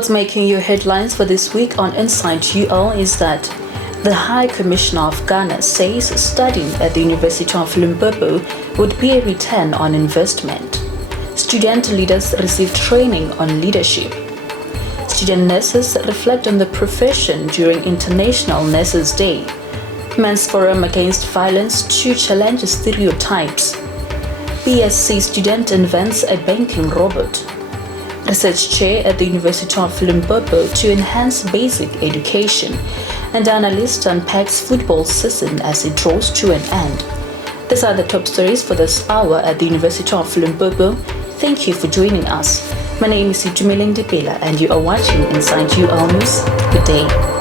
What's making your headlines for this week on Inside UL is that the High Commissioner of Ghana says studying at the University of Limpopo would be a return on investment. Student leaders receive training on leadership. Student nurses reflect on the profession during International Nurses Day. Men's Forum Against Violence to challenge stereotypes. BSc student invents a banking robot. Research chair at the University of Limpopo to enhance basic education. And analyst unpacks football season as it draws to an end. These are the top stories for this hour at the University of Limpopo. Thank you for joining us. My name is Itumeleng Dipela and you are watching Inside UL News. Good day.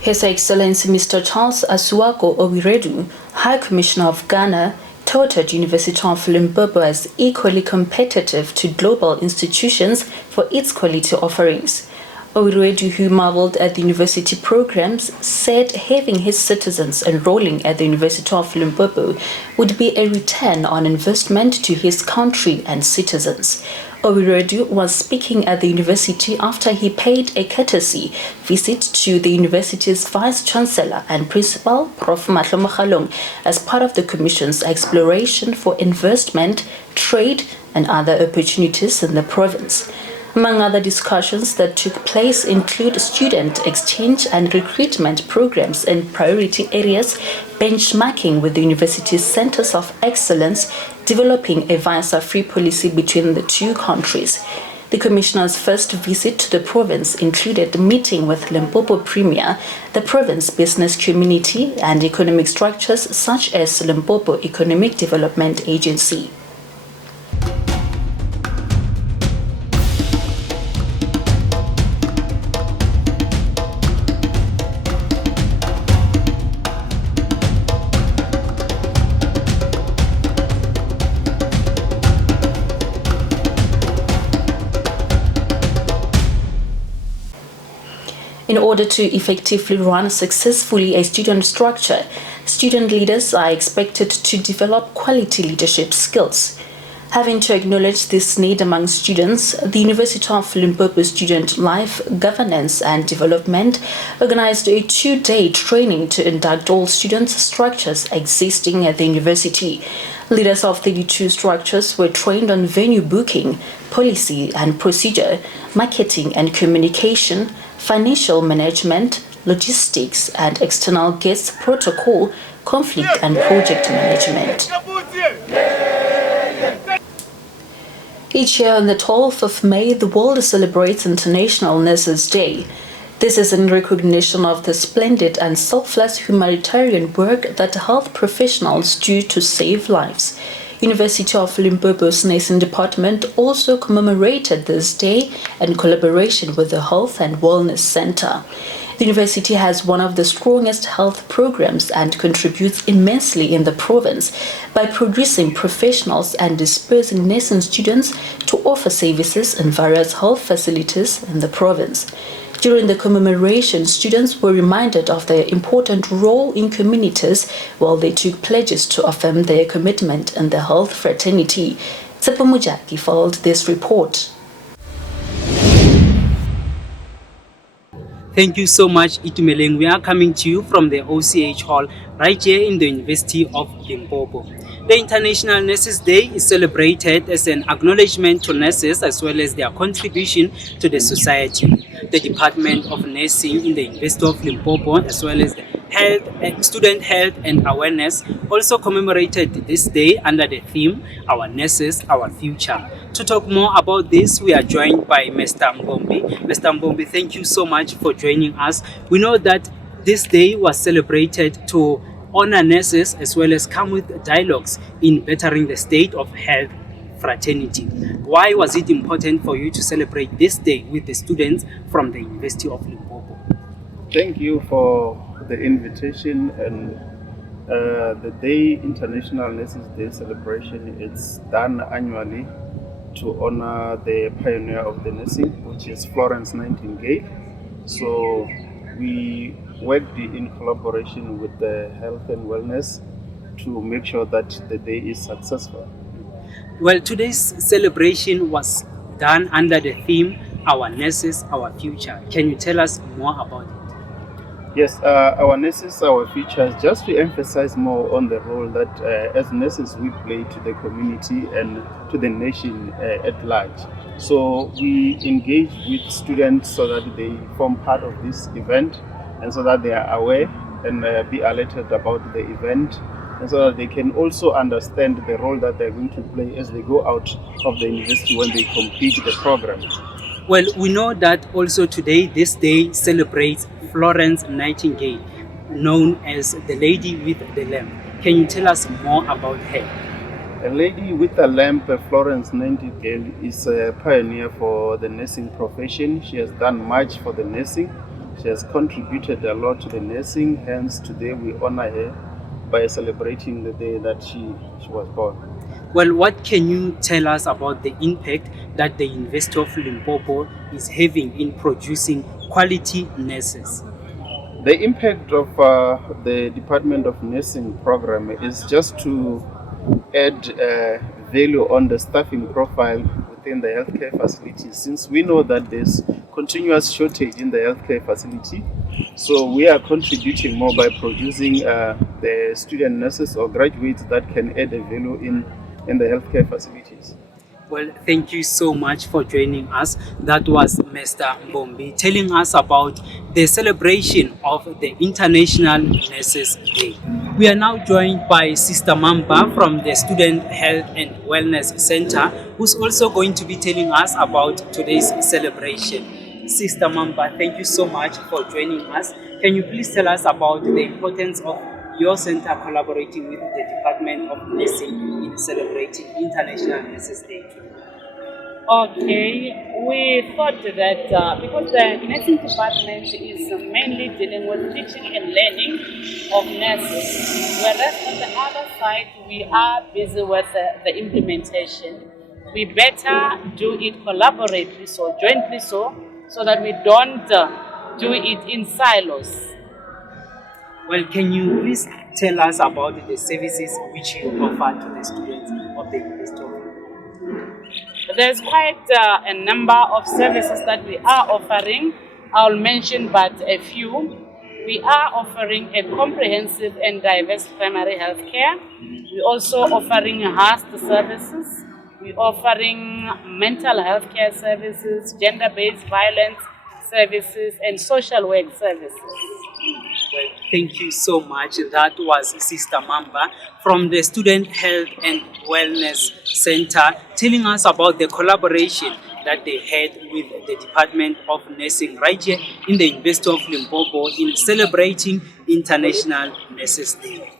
His Excellency Mr. Charles Asuwako Oriwedu, High Commissioner of Ghana, touted University of Limpopo as equally competitive to global institutions for its quality offerings. Oriwedu, who marveled at the university programs, said having his citizens enrolling at the University of Limpopo would be a return on investment to his country and citizens. Oriwedu was speaking at the university after he paid a courtesy visit to the university's Vice-Chancellor and Principal, Prof. Mahlapahlapana, as part of the Commission's exploration for investment, trade, and other opportunities in the province. Among other discussions that took place include student exchange and recruitment programs in priority areas, benchmarking with the university's centers of excellence, developing a visa-free policy between the two countries. The Commissioner's first visit to the province included meeting with Limpopo Premier, the province business community, and economic structures such as Limpopo Economic Development Agency. In order to effectively run successfully a student structure, student leaders are expected to develop quality leadership skills. Having to acknowledge this need among students, the University of Limpopo Student Life, Governance and Development organized a 2-day training to induct all student structures existing at the university. Leaders of 32 structures were trained on venue booking, policy and procedure, marketing and communication, financial management, logistics and external guest protocol, conflict and project management. Each year on the 12th of May, the world celebrates International Nurses Day. This is in recognition of the splendid and selfless humanitarian work that health professionals do to save lives. University of Limpopo's Nursing Department also commemorated this day in collaboration with the Health and Wellness Center. The university has one of the strongest health programs and contributes immensely in the province by producing professionals and dispersing nursing students to offer services in various health facilities in the province. During the commemoration, students were reminded of their important role in communities while they took pledges to affirm their commitment in the health fraternity. Tshepo Mojake followed this report. Thank you so much, Itumeleng. We are coming to you from the OCH Hall right here in the University of Limpopo. The International Nurses Day is celebrated as an acknowledgement to nurses as well as their contribution to the society. The Department of Nursing in the University of Limpopo as well as the Student Health and Awareness also commemorated this day under the theme, Our Nurses, Our Future. To talk more about this, we are joined by Mr. Mbombi. Mr. Mbombi, thank you so much for joining us. We know that this day was celebrated to honor nurses as well as come with dialogues in bettering the state of health fraternity. Why was it important for you to celebrate this day with the students from the University of Limpopo? Thank you for the invitation, and the day, International Nurses Day celebration, it's done annually to honor the pioneer of the nursing, which is Florence Nightingale. So we worked in collaboration with the Health and Wellness to make sure that the day is successful. Well, today's celebration was done under the theme, Our Nurses, Our Future. Can you tell us more about it? Yes, our nurses, our futures, just to emphasize more on the role that as nurses we play to the community and to the nation at large. So we engage with students so that they form part of this event and so that they are aware and be alerted about the event, and so that they can also understand the role that they're going to play as they go out of the university when they complete the program. Well, we know that also today, this day celebrates Florence Nightingale, known as the Lady with the Lamp. Can you tell us more about her? A Lady with a Lamp, Florence Nightingale, is a pioneer for the nursing profession. She has done much for the nursing. She has contributed a lot to the nursing. Hence, today we honor her by celebrating the day that she was born. Well, what can you tell us about the impact that the University of Limpopo is having in producing quality nurses? The impact of the Department of Nursing program is just to add value on the staffing profile within the healthcare facilities, since we know that there's continuous shortage in the healthcare facility. So we are contributing more by producing the student nurses or graduates that can add a value in the healthcare facilities. Well, thank you so much for joining us. That was Mr. Mbombi telling us about the celebration of the International Nurses Day. We are now joined by Sister Mamba from the Student Health and Wellness Center, who's also going to be telling us about today's celebration. Sister Mamba, thank you so much for joining us. Can you please tell us about the importance of your center collaborating with the Department of Nursing in celebrating International Nurses Day today? Okay, we thought that because the nursing department is mainly dealing with teaching and learning of nurses, whereas on the other side we are busy with the implementation. We better do it collaboratively, so jointly, so that we don't do it in silos. Well, can you please tell us about the services which you offer to the students of the University of Limpopo? There's quite a number of services that we are offering. I'll mention but a few. We are offering a comprehensive and diverse primary health care. We're also offering health services. We're offering mental health care services, gender-based violence services, and social work services. Well, thank you so much. That was Sister Mamba from the Student Health and Wellness Center telling us about the collaboration that they had with the Department of Nursing right here in the University of Limpopo in celebrating International Nurses Day.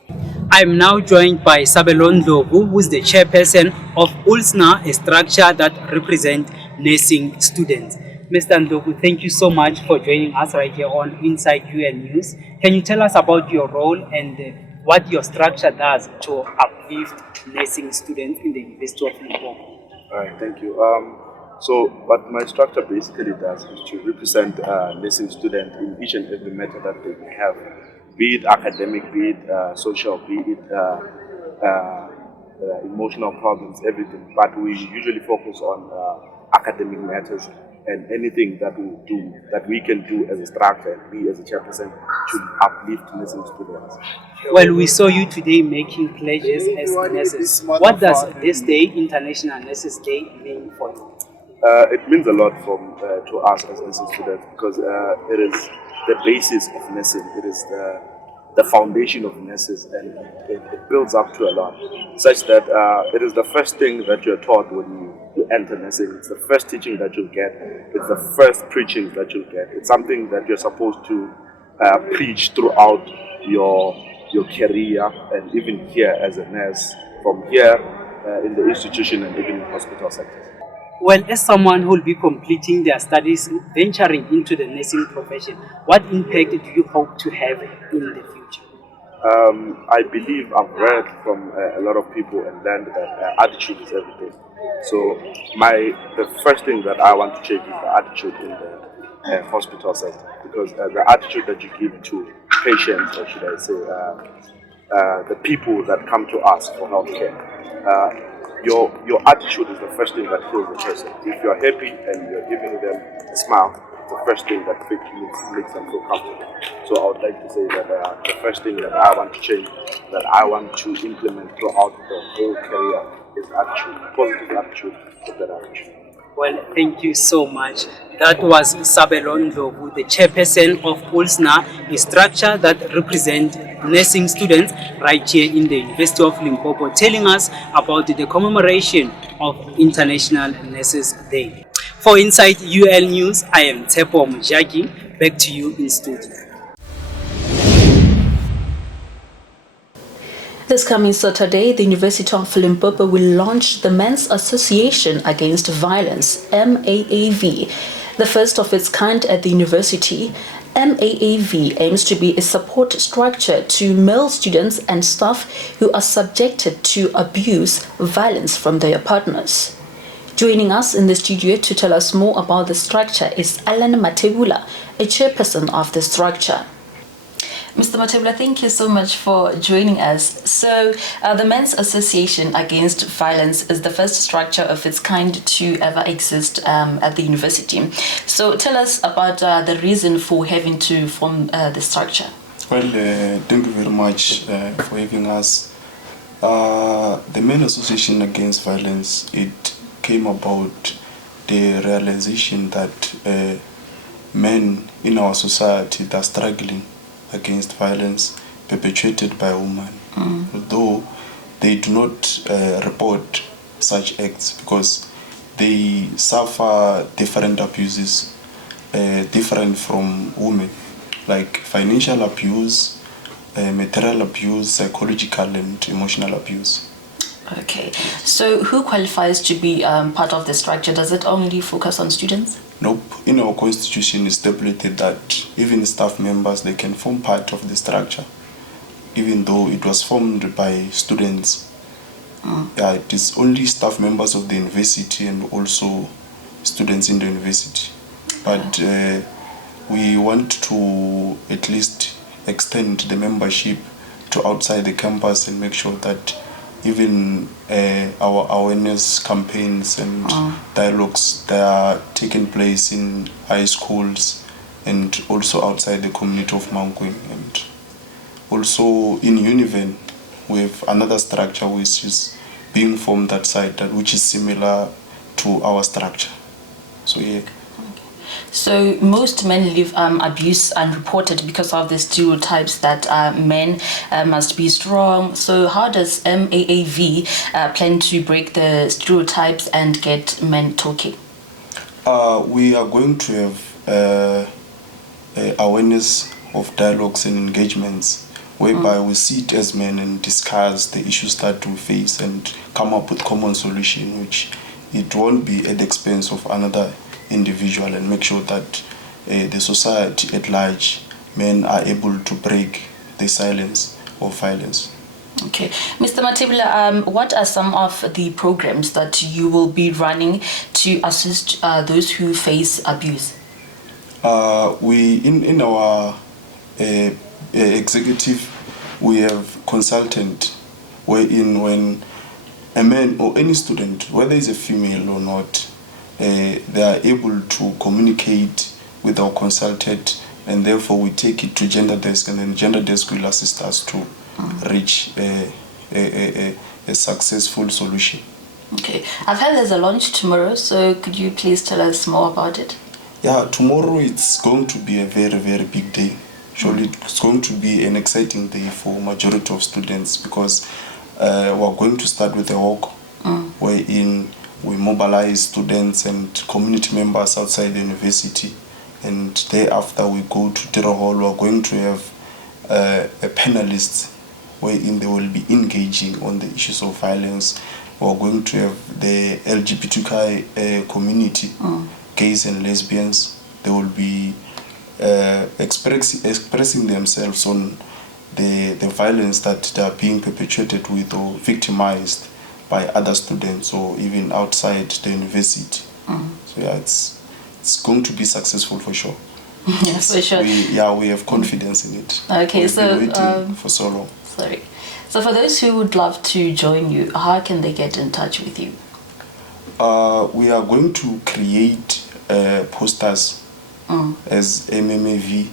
I'm now joined by Sabelon Ndlovu, who is the chairperson of ULSNA, a structure that represents nursing students. Mr. Ndlovu, thank you so much for joining us right here on Inside UN News. Can you tell us about your role and what your structure does to uplift nursing students in the University of Limpopo? All right, thank you. So what my structure basically does is to represent nursing students in each and every matter that they may have, be it academic, be it social, be it emotional problems, everything. But we usually focus on academic matters and anything that we can do as a structure and we as a chairperson to uplift nursing students. Well, we saw you today making pledges as nurses. What does this day, International Nurses Day, mean for you? It means a lot to us as nursing students because it is the basis of nursing. It is the foundation of nurses, and it builds up to a lot, such that it is the first thing that you're taught when you enter nursing. It's the first teaching that you'll get. It's the first preaching that you'll get. It's something that you're supposed to preach throughout your career, and even here as a nurse, from here in the institution and even in hospital sectors. Well, as someone who will be completing their studies, venturing into the nursing profession, what impact do you hope to have in the future? I believe I've read from a lot of people and learned that attitude is everything. So the first thing that I want to change is the attitude in the hospital sector, because the attitude that you give to patients, or should I say, the people that come to us for healthcare. Your attitude is the first thing that kills the person. If you're happy and you're giving them a smile, it's the first thing that makes them feel comfortable. So I would like to say that the first thing that I want to change, that I want to implement throughout the whole career is attitude, positive attitude, with that attitude. Well, thank you so much. That was Sabelon Ndlovu, the chairperson of ULSNA, a structure that represents nursing students right here in the University of Limpopo, telling us about the commemoration of International Nurses Day. For Inside UL News, I am Tshepo Mojake. Back to you in studio. This coming Saturday, the University of Limpopo will launch the Men's Association Against Violence, MAAV, the first of its kind at the university. MAAV aims to be a support structure to male students and staff who are subjected to abuse, violence from their partners. Joining us in the studio to tell us more about the structure is Alan Matebula, a chairperson of the structure. Mr. Matebula, thank you so much for joining us. So, the Men's Association Against Violence is the first structure of its kind to ever exist at the university. So, tell us about the reason for having to form the structure. Well, thank you very much for having us. The Men's Association Against Violence, it came about the realization that men in our society that are struggling against violence perpetrated by women, although they do not report such acts because they suffer different abuses, different from women, like financial abuse, material abuse, psychological and emotional abuse. Okay, so who qualifies to be part of the structure? Does it only focus on students? Nope. In our constitution, it's stipulated that even staff members, they can form part of the structure, even though it was formed by students. Yeah, it is only staff members of the university and also students in the university. But we want to at least extend the membership to outside the campus and make sure that even our awareness campaigns and dialogues that are taking place in high schools and also outside the community of Mankweng. And also in Univen, we have another structure which is being formed that side, which is similar to our structure. So yeah. So most men live abuse unreported because of the stereotypes that men must be strong. So how does MAAV plan to break the stereotypes and get men talking? We are going to have awareness of dialogues and engagements whereby we sit as men and discuss the issues that we face and come up with common solution, which it won't be at the expense of another individual, and make sure that the society at large, men are able to break the silence of violence. Okay. Mr. Matebula, what are some of the programs that you will be running to assist those who face abuse? We in our executive, we have consultant wherein when a man or any student, whether it's a female or not, they are able to communicate with our consultant, and therefore we take it to gender desk, and then gender desk will assist us to reach a successful solution. Okay, I've heard there's a launch tomorrow, so could you please tell us more about it? Yeah, tomorrow it's going to be a very, very big day. Surely it's going to be an exciting day for majority of students because we're going to start with a walk wherein we mobilize students and community members outside the university, and thereafter we go to Tiro Hall. We're going to have a panelist wherein they will be engaging on the issues of violence. We're going to have the LGBTIQI community, gays and lesbians. They will be expressing themselves on the violence that they are being perpetrated with or victimized by other students or even outside the university. So yeah, it's going to be successful for sure. Yes, for sure. We have confidence in it. Okay, We've so been waiting for so long. Sorry. So for those who would love to join you, how can they get in touch with you? We are going to create posters as MMAV.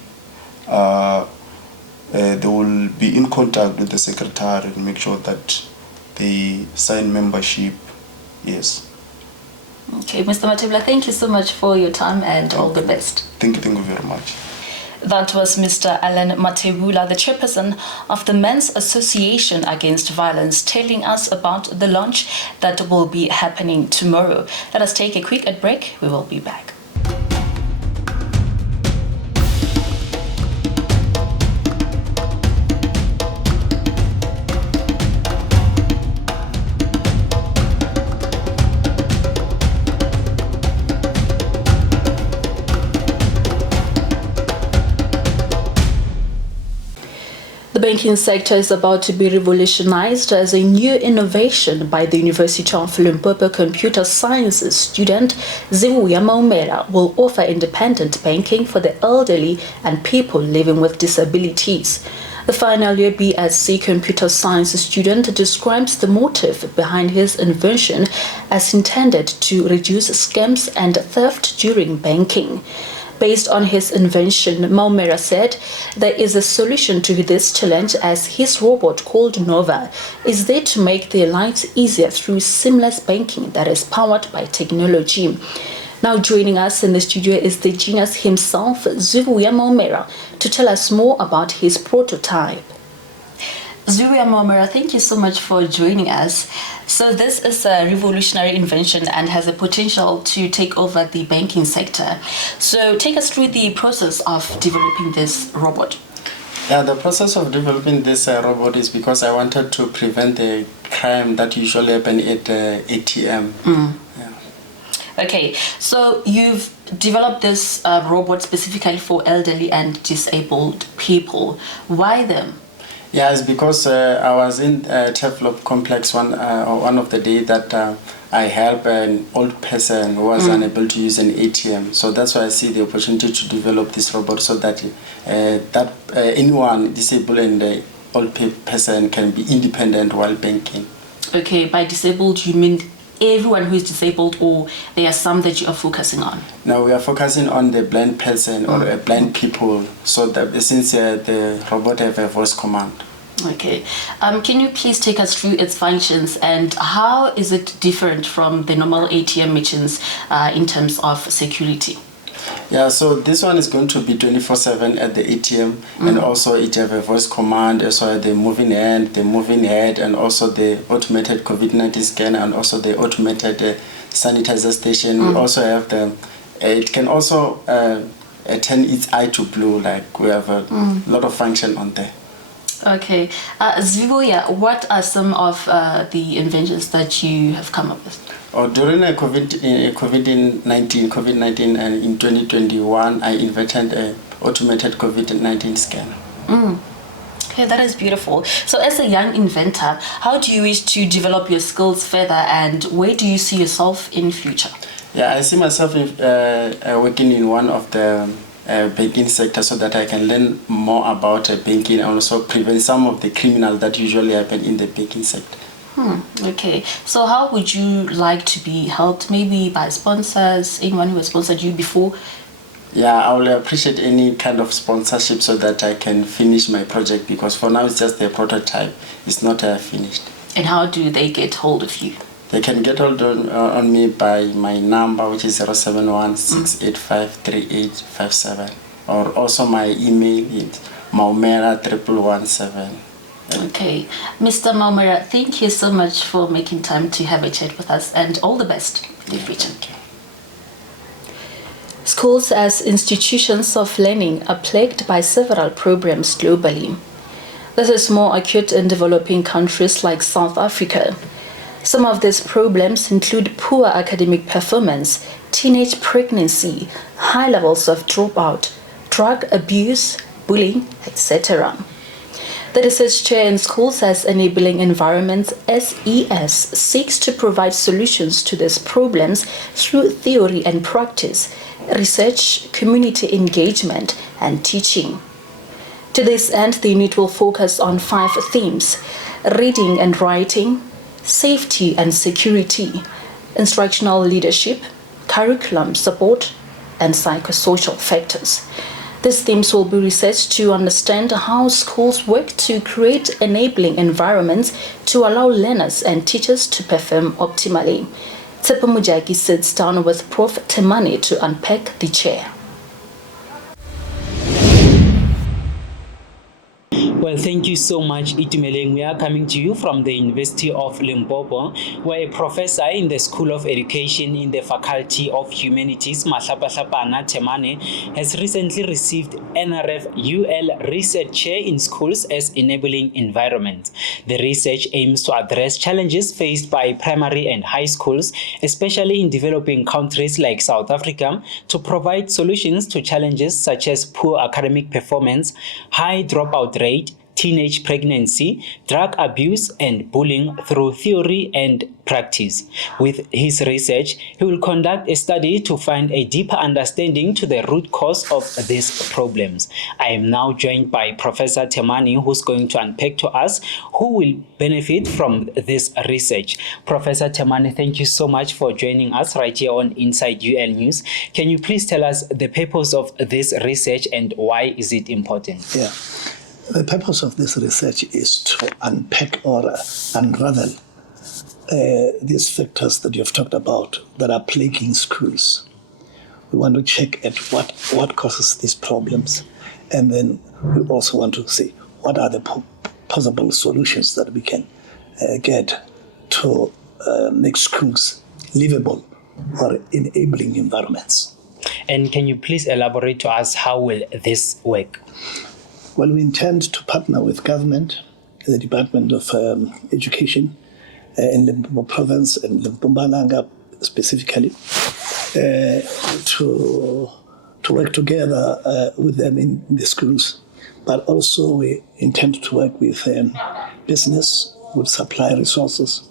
They will be in contact with the secretary and make sure that they sign membership. Yes. Okay, Mr. Matebula, thank you so much for your time and all the best. Thank you very much. That was Mr. Alan Matebula, the chairperson of the Men's Association Against Violence, telling us about the launch that will be happening tomorrow. Let us take a quick break. We will be back. The banking sector is about to be revolutionized as a new innovation by the University of Limpopo computer sciences student Zivuya Maumela will offer independent banking for the elderly and people living with disabilities. The final year BSc computer science student describes the motive behind his invention as intended to reduce scams and theft during banking. Based on his invention, Maumela said there is a solution to this challenge as his robot called Nova is there to make their lives easier through seamless banking that is powered by technology. Now joining us in the studio is the genius himself, Zivuya Maumela, to tell us more about his prototype. Zivuya Maumela, thank you so much for joining us. So this is a revolutionary invention and has a potential to take over the banking sector. So take us through the process of developing this robot. Yeah, the process of developing this robot is because I wanted to prevent the crime that usually happen at ATM. Yeah. Okay, so you've developed this robot specifically for elderly and disabled people. Why them? Yeah, it's because I was in Teflop complex one of the day that I helped an old person who was unable to use an ATM. So that's why I see the opportunity to develop this robot so that anyone disabled and old person can be independent while banking. Okay, by disabled you mean everyone who is disabled, or there are some that you are focusing on? No, we are focusing on the blind person or blind people, so that since the robot have a voice command. Okay, can you please take us through its functions and how is it different from the normal ATM machines in terms of security? Yeah, so this one is going to be 24/7 at the ATM, and also it have a voice command, so the moving hand, and also the automated COVID-19 scanner, and also the automated sanitizer station. We also have it can also turn its eye to blue, like we have a lot of function on there. Okay, Zivuya, what are some of the inventions that you have come up with? During COVID-19 and in 2021, I invented an automated COVID-19 scanner. Okay, that is beautiful. So as a young inventor, how do you wish to develop your skills further and where do you see yourself in future? Yeah, I see myself working in one of the banking sector so that I can learn more about banking and also prevent some of the criminal that usually happen in the banking sector. Okay, so how would you like to be helped? Maybe by sponsors, anyone who has sponsored you before? Yeah, I will appreciate any kind of sponsorship so that I can finish my project, because for now it's just a prototype. It's not finished. And how do they get hold of you? They can get hold on me by my number, which is 071-685-3857. Or also my email is maumela1117. Okay. Mr. Maumela, thank you so much for making time to have a chat with us and all the best for the future. Schools as institutions of learning are plagued by several problems globally. This is more acute in developing countries like South Africa. Some of these problems include poor academic performance, teenage pregnancy, high levels of dropout, drug abuse, bullying, etc. The Research Chair in Schools as Enabling Environments SES seeks to provide solutions to these problems through theory and practice, research, community engagement, and teaching. To this end, the unit will focus on 5 themes: reading and writing, safety and security, instructional leadership, curriculum support, and psychosocial factors. These themes will be researched to understand how schools work to create enabling environments to allow learners and teachers to perform optimally. Tshepo sits down with Prof. Themane to unpack the chair. Well, thank you so much, Itumeleng. We are coming to you from the University of Limpopo, where a professor in the School of Education in the Faculty of Humanities, Mahlapahlapana, Themane, has recently received NRF UL Research Chair in Schools as Enabling Environment. The research aims to address challenges faced by primary and high schools, especially in developing countries like South Africa, to provide solutions to challenges such as poor academic performance, high dropout rate, teenage pregnancy, drug abuse, and bullying through theory and practice. With his research, he will conduct a study to find a deeper understanding to the root cause of these problems. I am now joined by Professor Themane, who's going to unpack to us who will benefit from this research. Professor Themane, thank you so much for joining us right here on Inside UL News. Can you please tell us the purpose of this research and why is it important? Yeah. The purpose of this research is to unpack or unravel these factors that you've talked about that are plaguing schools. We want to check at what causes these problems, and then we also want to see what are the possible solutions that we can get to make schools livable or enabling environments. And can you please elaborate to us how will this work? Well, we intend to partner with government, the Department of Education in Limpopo Province and Mpumalanga specifically, to work together with them in the schools. But also we intend to work with business, with supply resources,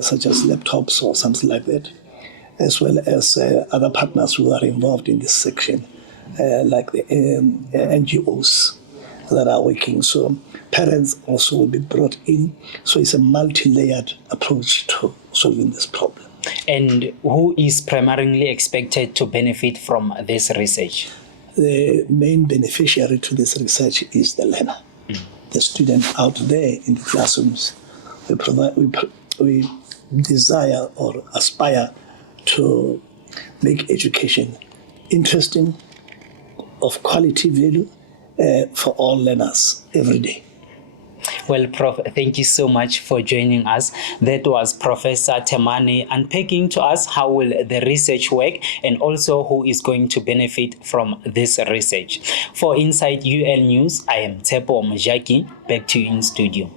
such as laptops or something like that, as well as other partners who are involved in this section. Like the NGOs that are working. So parents also will be brought in. So it's a multi-layered approach to solving this problem. And who is primarily expected to benefit from this research? The main beneficiary to this research is the learner, the student out there in the classrooms. We desire or aspire to make education interesting, of quality value for all learners every day. Well, Prof, thank you so much for joining us. That was Professor Themane unpacking to us how will the research work and also who is going to benefit from this research. For Inside UL News, I am Tshepo Mojake. Back to you in studio.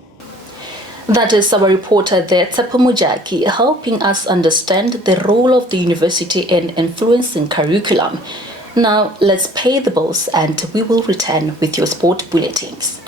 That is our reporter there, Tshepo Mojake, helping us understand the role of the university in influencing curriculum. Now, let's pay the bills and we will return with your sport bulletins.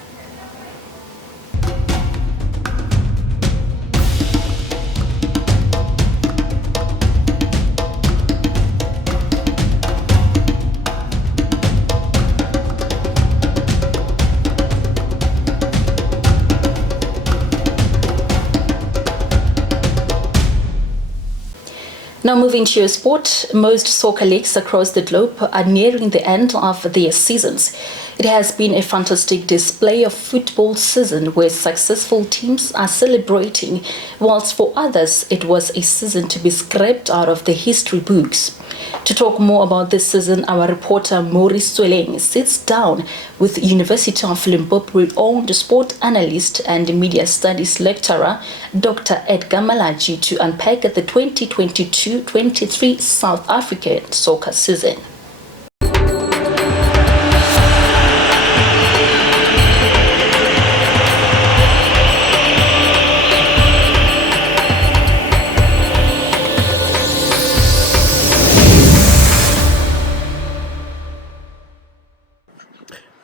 Now moving to your sport, most soccer leagues across the globe are nearing the end of their seasons. It has been a fantastic display of football season where successful teams are celebrating, whilst for others it was a season to be scraped out of the history books. To talk more about this season, our reporter Tsweleng sits down with University of Limpopo renowned sport analyst and media studies lecturer Dr. Edgar Malatji to unpack the 2022-23 South African soccer season.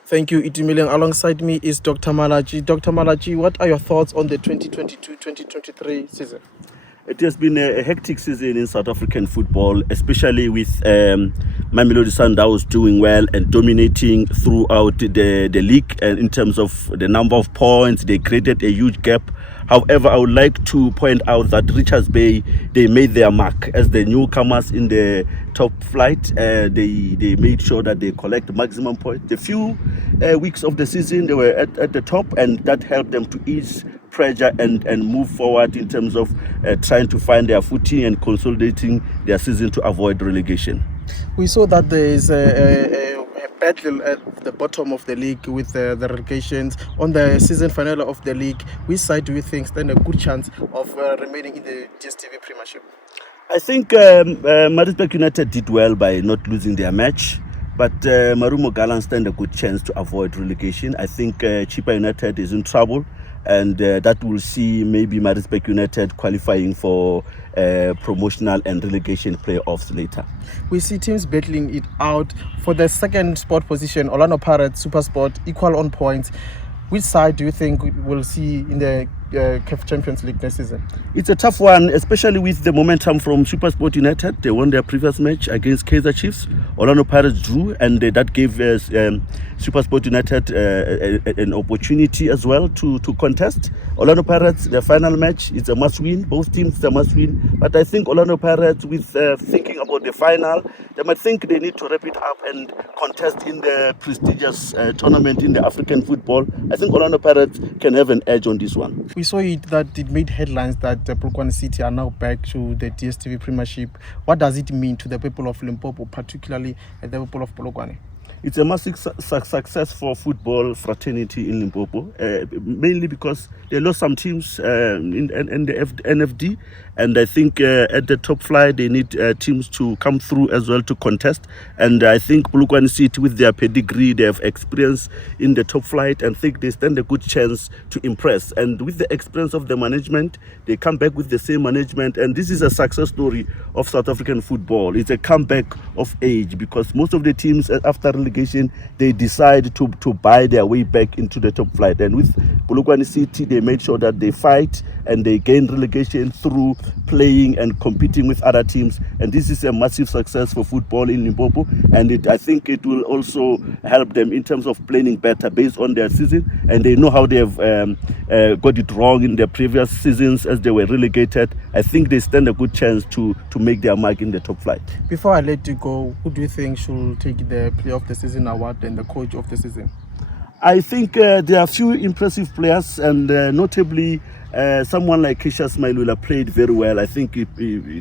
Thank you, Itumeleng. Alongside me is Dr. Malatji. Dr. Malatji, what are your thoughts on the 2022-2023 season? It has been a hectic season in South African football, especially with Mamelodi Sundowns doing well and dominating throughout the league. And in terms of the number of points, they created a huge gap. However, I would like to point out that Richards Bay, they made their mark as the newcomers in the top flight. They made sure that they collect maximum points. The few weeks of the season, they were at the top, and that helped them to ease pressure and move forward in terms of trying to find their footing and consolidating their season to avoid relegation. We saw that there is a battle at the bottom of the league with the relegations. On the season finale of the league, which side do you think stand a good chance of remaining in the DStv Premiership? I think Maritzburg United did well by not losing their match, but Marumo Gallants stand a good chance to avoid relegation. I think Chippa United is in trouble, and that will see maybe Maritzburg United qualifying for promotional and relegation playoffs later. We see teams battling it out for the second spot position. Orlando Pirates, SuperSport, equal on points. Which side do you think we'll see in the CAF Champions League next season? It's a tough one, especially with the momentum from SuperSport United. They won their previous match against Kaizer Chiefs. Orlando Pirates drew, and that gave SuperSport United an opportunity as well to contest. Orlando Pirates, their final match, it's a must-win. Both teams, it's a must-win. But I think Orlando Pirates, with thinking about the final, they might think they need to wrap it up and contest in the prestigious tournament in the African football. I think Orlando Pirates can have an edge on this one. We saw that it made headlines that Polokwane City are now back to the DStv Premiership. What does it mean to the people of Limpopo, particularly the people of Polokwane? It's a massive success for football fraternity in Limpopo, mainly because they lost some teams in the NFD, and I think at the top flight they need teams to come through as well to contest. And I think Polokwane City, with their pedigree, they have experience in the top flight, and think they stand a good chance to impress. And with the experience of the management, they come back with the same management, and this is a success story of South African football. It's a comeback of age, because most of the teams after relegation, they decide to buy their way back into the top flight. And with Polokwane City, they made sure that they fight and they gain relegation through playing and competing with other teams. And this is a massive success for football in Limpopo, and I think it will also help them in terms of planning better based on their season. And they know how they have got it wrong in their previous seasons as they were relegated. I think they stand a good chance to make their mark in the top flight. Before I let you go, who do you think should take the Player of the Season award and the Coach of the Season? I think there are a few impressive players, and notably someone like Kesha Smailula played very well. I think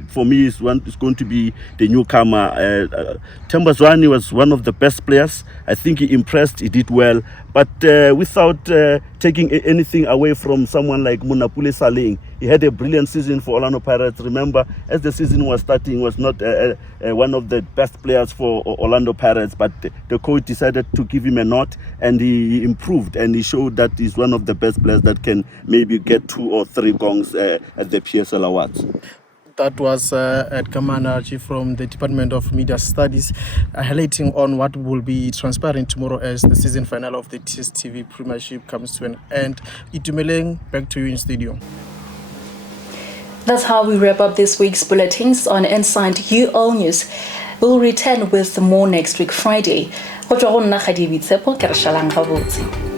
for me, it's going to be the newcomer. Tembazwani was one of the best players. I think he impressed, he did well. But without taking anything away from someone like Munapule Saleng, he had a brilliant season for Orlando Pirates. Remember, as the season was starting, was not one of the best players for Orlando Pirates, but the coach decided to give him a nod, and he improved, and he showed that he's one of the best players that can maybe get 2 or 3 gongs at the PSL Awards. That was Edgar Malatji from the Department of Media Studies, highlighting on what will be transpiring tomorrow as the season final of the DStv Premiership comes to an end. Itumeleng, back to you in studio. That's how we wrap up this week's bulletins on Inside You All News. We'll return with more next week Friday. Go tswa go nna Tshepo ke re shalang gabotse.